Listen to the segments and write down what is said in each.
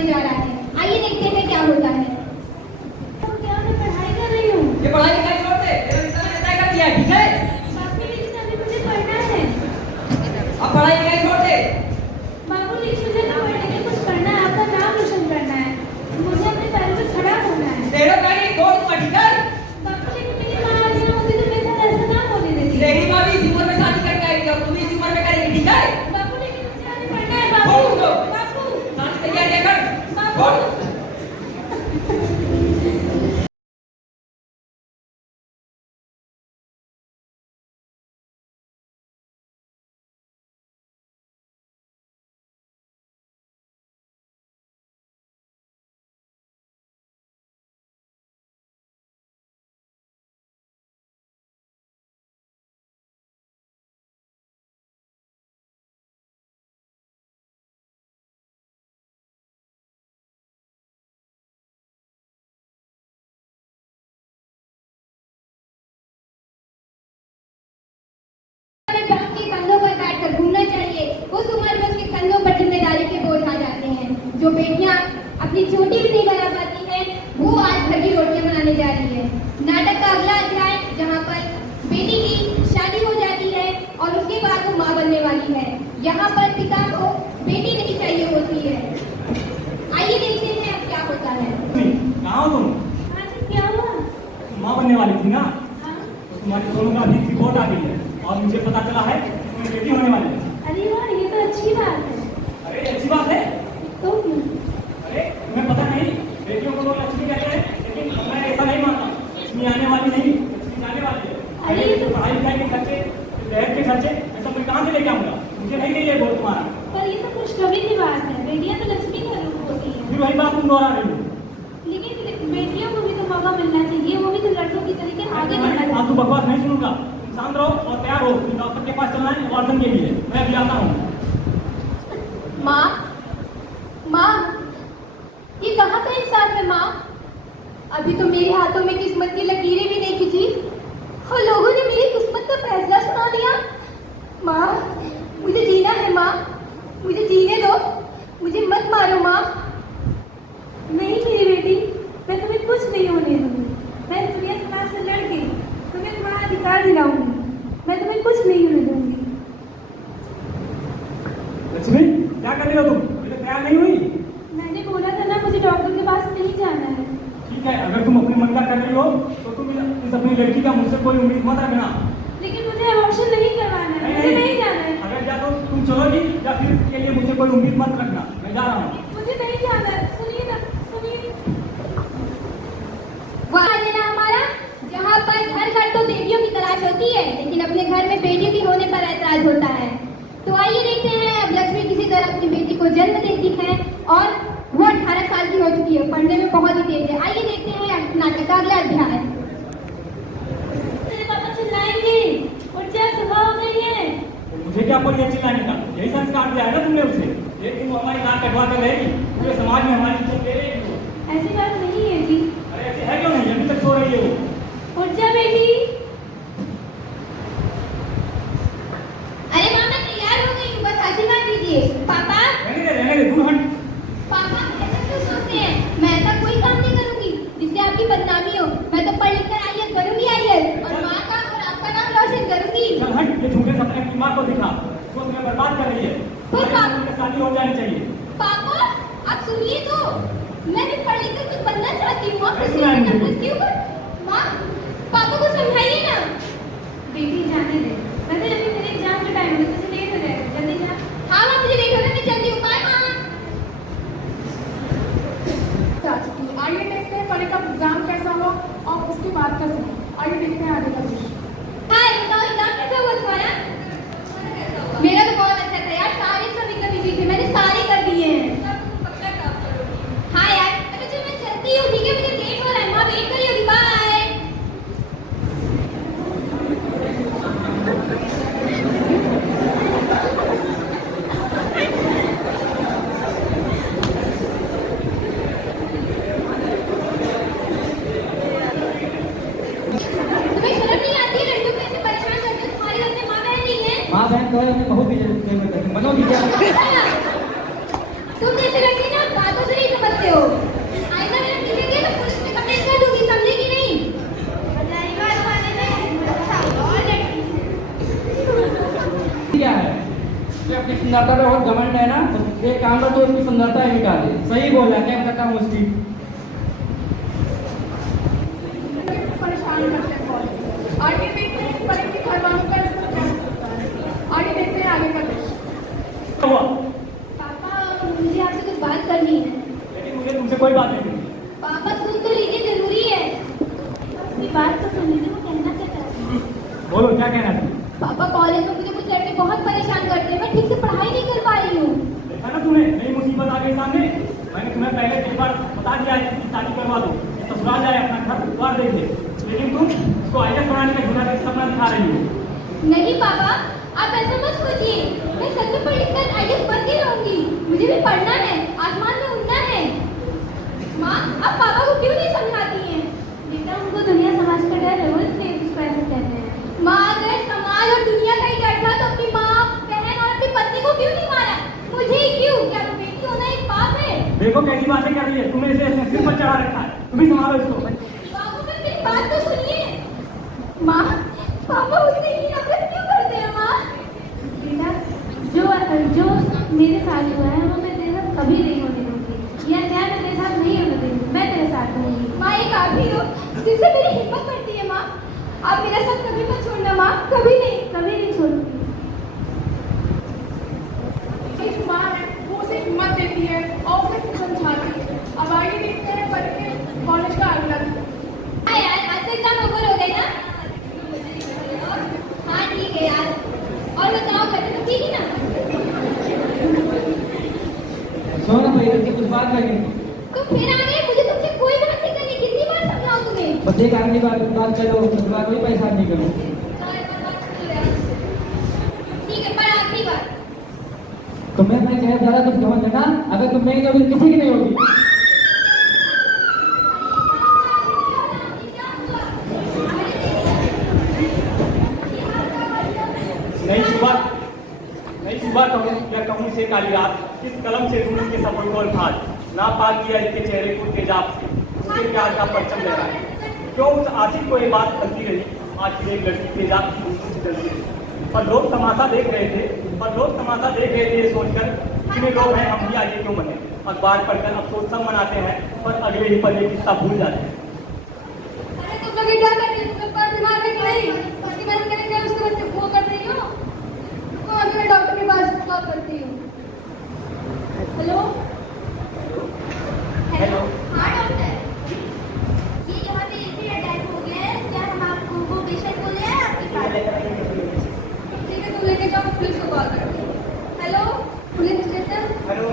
मनाने जा रहा है। आइए देखते हैं क्या होता है। तो क्या मैं पढ़ाई कर रही हूँ? ये पढ़ाई लिखाई छोड़ दे, तेरा रिश्ता मैंने तय कर दिया है, ठीक है? बापू लेकिन अभी मुझे पढ़ना है। अब पढ़ाई लिखाई छोड़ दे। बाबू लेकिन मुझे ना पढ़ने में कुछ करना है, आपका नाम रोशन करना है, मुझे अपने पैरों पे खड़ा होना है। तेरे पैर ही तोड़ दूंगा, ठीक है? बापू लेकिन मेरी माँ आज ना होती तो मेरे साथ ऐसा ना होने देती। तेरी माँ भी इसी उम्र में शादी करके आएगी और तू भी इसी उम्र में करेगी, ठीक है? बापू लेकिन मुझे अभी पढ़ना है। छोड़ बापू उसको। बापू शादी तैयारी कर। बापू छोड़। बाप के कंधों पर बैठकर घूमना चाहिए। उस उम्र में उसके कंधों पर जिम्मेदारी के बोझ आ जाते हैं। जो बेटियां अपनी चोटी भी नहीं बना पाती हैं, वो आज घर की रोटियां बनाने जा रही है। नाटक का अगला अध्याय जहाँ पर बेटी की शादी हो जाती है और उसके बाद वो माँ बनने वाली है। यहाँ पर पिता को बेटी नहीं चाहिए होती है। आइए देखते हैं अब क्या होता है। कहाँ हो तुम? हाँ जी, क्या हुआ? माँ बनने वाली थी ना? हाँ? तो तुम्हारी दोनों का अभी रिपोर्ट आ गई है और मुझे पता चला है कि तुम्हें बेटी होने वाली है। अरे वाह, ये तो अच्छी बात है। अरे अच्छी बात है। तो क्यों? अरे तुम्हें पता नहीं, बेटियों को लोग लक्ष्मी कहते हैं, लेकिन मैं ऐसा नहीं मानता। लक्ष्मी आने वाली नहीं, लक्ष्मी जाने वाली है। अरे अरे ये तो पढ़ाई लिखाई के खर्चे, दहेज के खर्चे, मैं सब कहाँ से लेके आऊंगा? मुझे नहीं चाहिए बोल तुम्हारा। पर ये तो खुशखबरी की बात है, बेटियां तो लक्ष्मी का रूप होती हैं। फिर वही बात तुम दोहरा रही हो। लेकिन बेटियों को भी तो मौका मिलना चाहिए, वो भी तो लड़कों की तरीके आगे बढ़ना अब चाहिए। तू बकवास नहीं सुनूंगा। तुम शांत रहो और तैयार हो, डॉक्टर के पास चलना है ऑर्डन के लिए। मैं अभी आता हूँ। माँ, माँ, ये कहाँ का इंसान है माँ? अभी तो मेरे हाथों में किस्मत की लकीरें भी नहीं खिंची और लोगों ने मेरी किस्मत का फैसला सुना दिया। माँ, मुझे जीना है माँ, मुझे जीने दो, मुझे मत मारो माँ। नहीं मेरी बेटी, मैं तुम्हें कुछ नहीं होने दूंगी। मैं दुनिया समाज से लड़के तुम्हें तुम्हारा अधिकार दिलाऊंगी। मैं तुम्हें कुछ नहीं होने दूंगी। लक्ष्मी क्या कर रही हो तुम? मुझे तैयार नहीं हुई। मैंने बोला था ना, मुझे डॉक्टर के पास नहीं जाना है। ठीक है, अगर तुम अपने मन का कर रही हो तो तुम इस अपनी लड़की का मुझसे कोई उम्मीद मत रखना। लेकिन मुझे अबॉर्शन नहीं करवाना है, मुझे नहीं जाना है। अगर या तो तुम चलोगी या फिर इसके लिए मुझसे कोई उम्मीद मत रखना। मैं जा रहा हूँ। मुझे नहीं जाना है। सुनिए ना, सुनिए। वहाँ लेना हमारा, जहाँ पर घर घर तो देवियों की तलाश होती है, लेकिन अपने घर में बेटियों के होने पर ऐतराज होता है। तो आइए देखते हैं अब लक्ष्मी किसी तरह अपनी बेटी को जन्म देती है और वो 18 साल की हो चुकी है, पढ़ने में बहुत ही तेज है। आइए देखते हैं नाटक का अगला अध्याय। तेरे पापा चिल्लाएंगे, उठ जा, सुबह हो गई है। मुझे क्या पड़ी है चिल्लाने का? यही संस्कार दिया है ना तुमने उसे। एक दिन वो हमारी नाक कटवा कर रहेगी, पूरे समाज में हमारी इज्जत ले रहेगी वो। ऐसी बात नहीं है जी। अरे ऐसे है क्यों नहीं? अभी तक सो रही है वो। उठ जा बेटी। अरे माँ, मैं तैयार हो गई हूँ, बस आशीर्वाद दीजिए। पापा, रहने दे, दूर हट। पापा ऐसा क्यों सोचते हैं? मैं ऐसा कोई काम नहीं करूंगी जिससे आपकी बदनामी हो। मैं तो पढ़ लिख कर आईएएस करूंगी, आईएएस, और माँ का और आपका नाम रोशन करूंगी। चल हट, ये झूठे सपने अपनी माँ को दिखा, जो तुम्हें बर्बाद कर रही है। तुम्हारी शादी हो जानी चाहिए। पापा, आप सुनिए तो, मैं भी पढ़ लिख कर कुछ बनना चाहती हूँ। आप कैसे इसमें आएंगे? नफरत क्यों कर? माँ, पापा को समझाइए ना। बेटी जाने दे, वैसे अभी मेरे एग्जाम का टाइम है, तुझे लेट हो जाएगा, जल्दी जा। हाँ माँ, मुझे लेट हो रहा है, मैं जल्दी हूँ। बाय माँ। आइए देखते हैं कल का एग्जाम कैसा हुआ और उसके बाद कैसा हुआ। आइए देखते हैं आगे का दृश्य। हाय, बताओ एग्जाम कैसा हुआ तुम्हारा? मेरा तो बहुत अच्छा था यार, सारे सभी कभी भी थे, मैंने सारे कर दिए हैं। हाँ यार, अरे चलो मैं चलती हूँ, ठीक है, मुझे लेट हो रहा है। माँ वेट करी होगी, बाय। तुम्हें शर्म नहीं आती है लड़कियों को ऐसे परेशान करते हो? तुम्हारे घर में माँ बहन नहीं है? माँ बहन तो है, उन्हें बहुत ही बनोगी क्या? तुम जैसे लड़के ना बातों से नहीं एक काम कर तो उसकी सुंदरता ही मिटा दे। सही बोल रहा है, क्या करता हूँ उसकी। परेशान करते हैं कॉलेज। आगे देखते हैं परी के घर वालों का इस पर क्या होता है। आगे देखते हैं आगे का दृश्य। क्या हुआ? पापा मुझे आपसे कुछ बात करनी है। लेकिन मुझे तुमसे कोई बात नहीं करनी। पापा सुन तो लीजिए, जरूरी है। अपनी बात तो सुन लीजिए, वो कहना क्या चाहती हूँ। बोलो क्या कहना था? पापा कॉलेज में मुझे कुछ लड़के बहुत परेशान करते हैं, मैं ठीक से पढ़ाई नहीं कर पा रही हूँ। देखा ना तूने, नई मुसीबत आ गई सामने। मैंने तुम्हें पहले एक बार बता दिया है कि शादी करवा दो, ससुराल जाए, अपना घर द्वार देखे, लेकिन तुम उसको आईएएस बनाने का झूठा सपना दिखा रही हो। नहीं पापा, आप ऐसा मत सोचिए। मैं सच में पढ़ लिख कर आईएएस बन के रहूंगी। मुझे भी पढ़ना है, आसमान में उड़ना है। माँ, आप पापा को क्यों नहीं समझाती हैं? बेटा उनको दुनिया समाज का डर है, वो इसलिए उसको ऐसा कहते हैं। माँ, अगर समाज और दुनिया का ही डर था तो अपनी माँ, बहन और अपनी पत्नी को क्यों नहीं मारा? मुझे ही क्यों? क्या बेटी होना एक पाप है? देखो कैसी बातें कर रही है, तुमने इसे अपने सिर पर चढ़ा रखा है, तुम ही संभालो इसको। बाबू मैं मेरी बात तो सुनिए। माँ, पापा मुझसे ही नफरत क्यों करते हैं माँ? बेटा जो मेरे साथ हुआ है वो मैं तेरे साथ कभी नहीं होने दूंगी। यह न्याय मैं तेरे साथ नहीं होने दूंगी, मैं तेरे साथ रहूंगी। माँ, एक आप ही हो जिससे मेरी हिम्मत बढ़ती है। माँ, आप मेरा साथ कभी मत छोड़ना माँ, कभी नहीं। कभी नहीं छोड़ूंगी। एक माँ है, वो उसे हिम्मत देती है और उसे समझाती है। अब आगे देखते हैं परी के कॉलेज का अगला दिन। हाँ यार, आज तो एग्जाम ओवर हो गए ना? हाँ ठीक है यार। और बताओ घर तो ठीक है ना? सुनो ना भैया की कुछ बात करनी थी। तुम फिर आ गए, मुझे तुमसे कोई बात नहीं करनी। कितनी बार समझाऊं तुम्हें? बस एक आखिरी बात करो, उसके बाद कोई परेशान नहीं करो। ठीक है, पर आखिरी बार। तुम्हें मैं कह ज्यादा कुछ समझ लेना, अगर तुम नहीं होगी किसी की नहीं होगी। नई सुबह कहूँ या कहूँ से काली रात, इस कलम से तुमने इसके सफर को अल्फाज ना पाक किया इसके चेहरे को तेजाब से, उसके प्यार का परचम लगा। क्यों उस आशिक को ये बात करती रही, आखिर एक लड़की तेजाब की दूसरी से डरती रही। पर लोग तमाशा देख रहे थे, ये सोचकर इतने लोग हैं, हम भी आगे क्यों बने। अखबार पढ़कर अफसोस सब मनाते हैं, पर अगले ही पल ये किस्सा भूल जाते हैं। अरे तुम लोग क्या कर रहे हो? तुम्हें पास दिमाग है कि नहीं? उसकी बात करेंगे, उसके बाद वो कर रही हो। तो अभी मैं डॉक्टर के पास कॉल करती हूँ। Hello hello. हाँ डॉक्टर, ये यहाँ पे इसी अटैक हो गया है, क्या हम आपको वो पेशेंट को ले आए आपके पास? ठीक है, तुम लेके जाओ, पुलिस को कॉल करती हूँ। Hello police station. हेलो।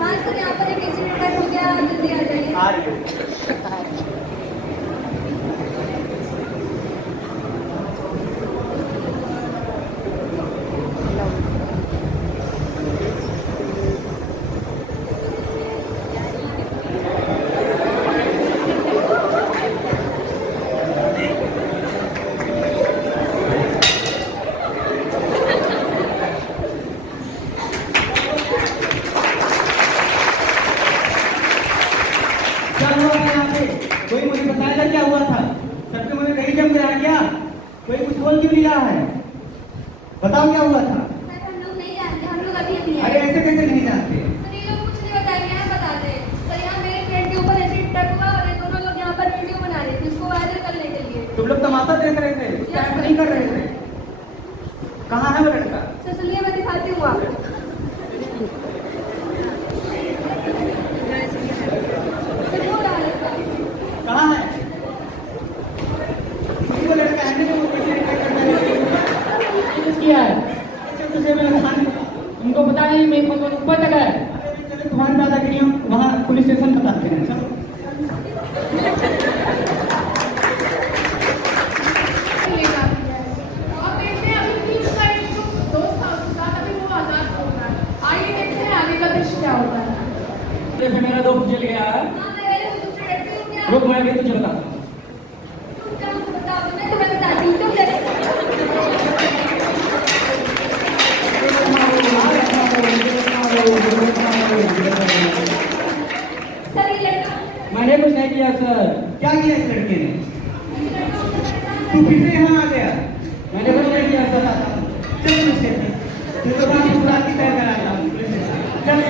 हाँ सर, यहाँ पर एक एक्सीडेंट अटैक हो गया, जल्दी आ जाइए। आ रही हो। क्या हुआ था यहाँ पे? कोई मुझे बताएगा क्या हुआ था? सबके मुझे कहीं जम गया क्या? कोई कुछ बोल क्यों नहीं रहा है? बताओ क्या हुआ था? सर हम लोग नहीं जानते, हम लोग अभी नहीं अरे आए। ऐसे कैसे नहीं जानते? सर ये लोग कुछ नहीं बताएंगे, यहाँ बता दें। सर यहाँ मेरे फ्रेंड के ऊपर एसिड अटैक हुआ और ये दोनों लोग यहाँ पर वीडियो बना रहे थे उसको वायरल करने के लिए। तुम लोग तमाशा देख रहे थे, उस टाइम नहीं कर रहे थे। कहाँ है वो लड़का? सर सुनिए, मैं दिखाती हूँ आपको। सर वो रहा लड़का। कहाँ है? वो लड़का है नहीं, वो कैसे रिकॉर्ड करता है? किया है? तुझे मैं उनको पता नहीं, मैं ऊपर तक है। चलो तुम्हारी दादागिरी हम वहाँ पुलिस स्टेशन बताते हैं। चलो लेगा और देखते हैं अभी भी उसका एक जो दोस्त था उसके साथ अभी वो आजाद हो रहा है। आइए देखते हैं आगे का दृश्य क्या होता है। जैसे मेरा दोस्त जल गया है। हाँ मैं गई हूँ, तुमसे डरती हूँ क्या? रुक, मैं भी तुझे बता। तुम क्या मुझे बताओ, मैं तुम्हें बताती हूँ। तुम सर ये लड़का, मैंने कुछ नहीं किया सर। क्या किया इस लड़के ने? तू फिर से यहाँ आ गया? मैंने कुछ नहीं किया सर। चल पुलिस स्टेशन, तुझे बात की सैर कराता हूँ। चल।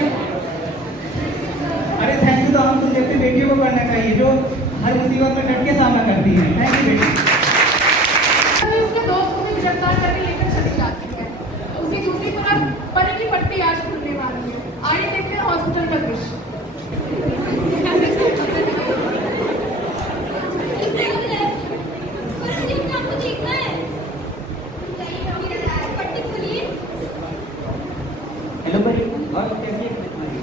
जैसे बेटियों को करना चाहिए जो हर मुसीबत में डट के सामना करती हैं। थैंक यू बेटी। अभी उसके दोस्त को भी गिरफ्तार करके लेकर चली जाती है। उसी दूसरी तरफ परी की पट्टी आज खुलने वाली है। आइए देखते हैं हॉस्पिटल का दृश्य। हेलो परी, और कैसी है तुम्हारी?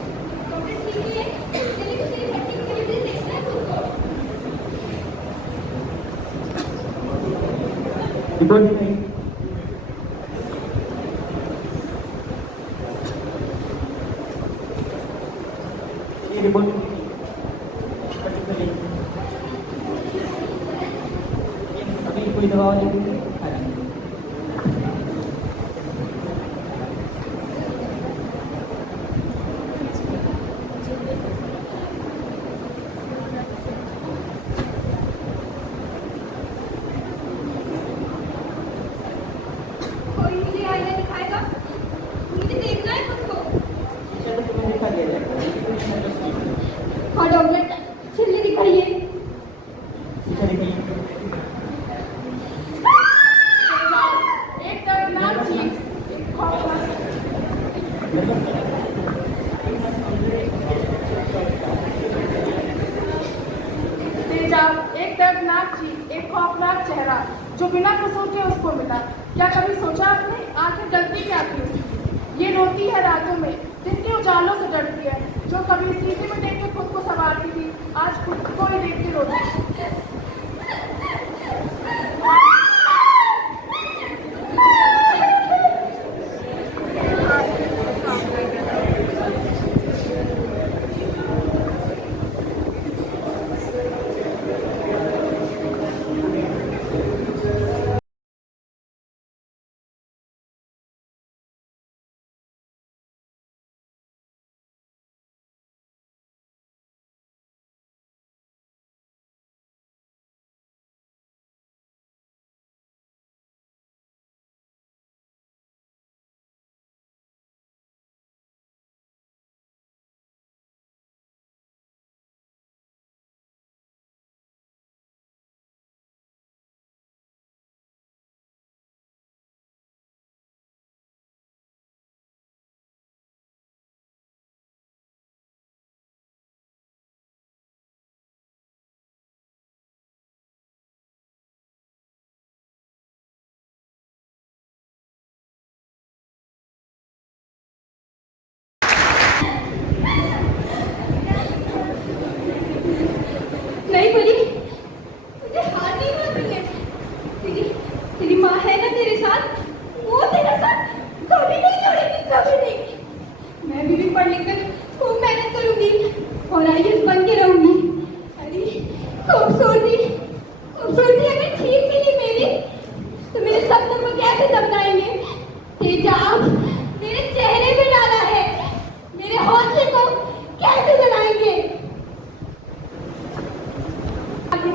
रिपोर्ट दिखाइए। ये रिपोर्ट अभी कोई दवा नहीं कोई मुझे आईना दिखाएगा? मुझे देखना है खुद को। चलो तुम्हें दिखा दिया जाएगा। हाँ डॉक्टर, जल्दी दिखाइए। पीछे देखिए। एक दर्दनाक चीज, एक खौफनाक तेजाब, एक दर्दनाक चीज, एक खौफनाक चेहरा जो बिना कुछ सोचे उसको मिला। क्या कभी सोचा आपने आखिर गलती क्या थी उसकी? ये रोती है रातों में, दिन के उजालों से डरती है। जो कभी शीशे में देख के खुद को संवारती थी, आज खुद को ही देख के रोती है। नहीं परी, मुझे हार नहीं मान रही है। तेरी माँ है ना तेरे साथ, वो तेरे साथ कभी नहीं छोड़ेगी, कभी नहीं। मैं भी पढ़ लिख कर खूब मेहनत करूंगी और IAS बन के रहूंगी। अरे खूबसूरती अगर ठीक मिली मेरी तो मेरे सपनों को कैसे दबनाएंगे? तेजाब मेरे चेहरे पे डाला है, मेरे हौसले को कैसे जलाएंगे?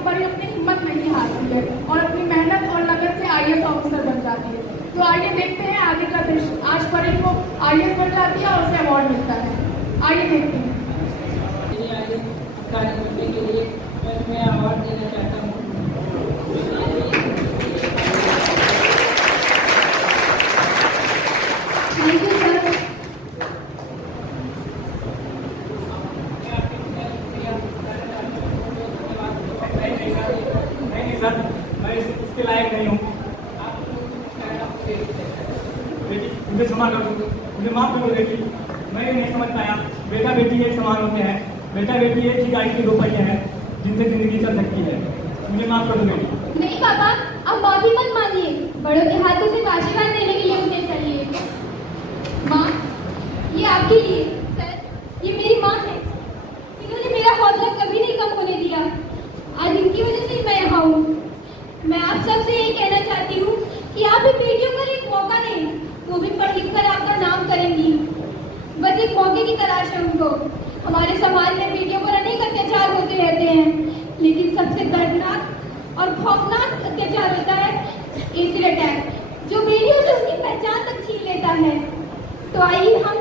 परी अपनी हिम्मत नहीं हारती है और अपनी मेहनत और लगन से IAS ऑफिसर बन जाती है। तो आइए देखते हैं आगे का दृश्य। आज परी को IAS बन जाती है और उसे अवार्ड मिलता है। आइए देखते हैं। कार्य करने के लिए मैं तुम्हें अवार्ड देना चाहता हूँ। Thank you sir. नहीं सर, मैं इसके लायक नहीं हूँ। बेटी मुझे क्षमा कर दो, मुझे माफ कर दो बेटी। मैं ये नहीं समझ पाया बेटा बेटी एक समान होते हैं। बेटा बेटी एक ही गाड़ी के दो पहिए हैं जिनसे जिंदगी चल सकती है। मुझे माफ कर दो बेटी। नहीं पापा, अब माफी मत मांगिए। बड़ों के हाथों से आशीर्वाद देने के लिए मुझे चलिए। माँ, ये आपके लिए। सर, ये मेरी माँ है। इन्होंने मेरा हौसला कभी नहीं कम होने दिया। आज इनकी वजह से मैं यहाँ हूँ। मैं आप सबसे यही कहना चाहती हूँ कि आप भी बेटियों को एक मौका दें, वो भी पढ़ लिख कर आपका नाम करेंगी। बस एक मौके की तलाश है उनको। हमारे समाज में बेटियों पर अनेक अत्याचार होते रहते हैं, लेकिन सबसे दर्दनाक और खौफनाक अत्याचार होता है एसिड अटैक, जो बेटियों से उनकी पहचान तक छीन लेता है। तो आइए हम